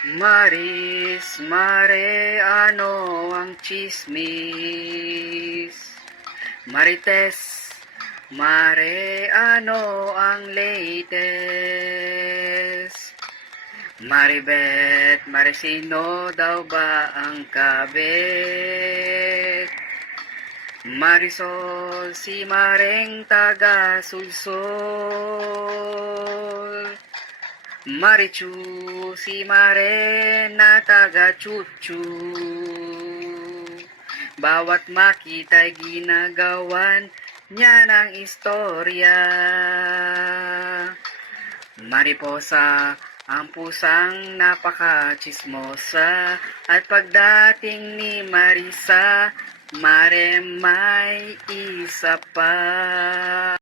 Maris, mare, ano ang tsismis? Marites, mare, ano ang latest? Maribet, Marisino daw ba ang kabit? Marisol, si Mareng taga Sulsol. Marichu, si Mare na taga Chuchu. Bawat makita'y ginagawan niya ng istorya. Mariposa, ang pusang napaka-chismosa. At pagdating ni Marisa, Mare may isa pa.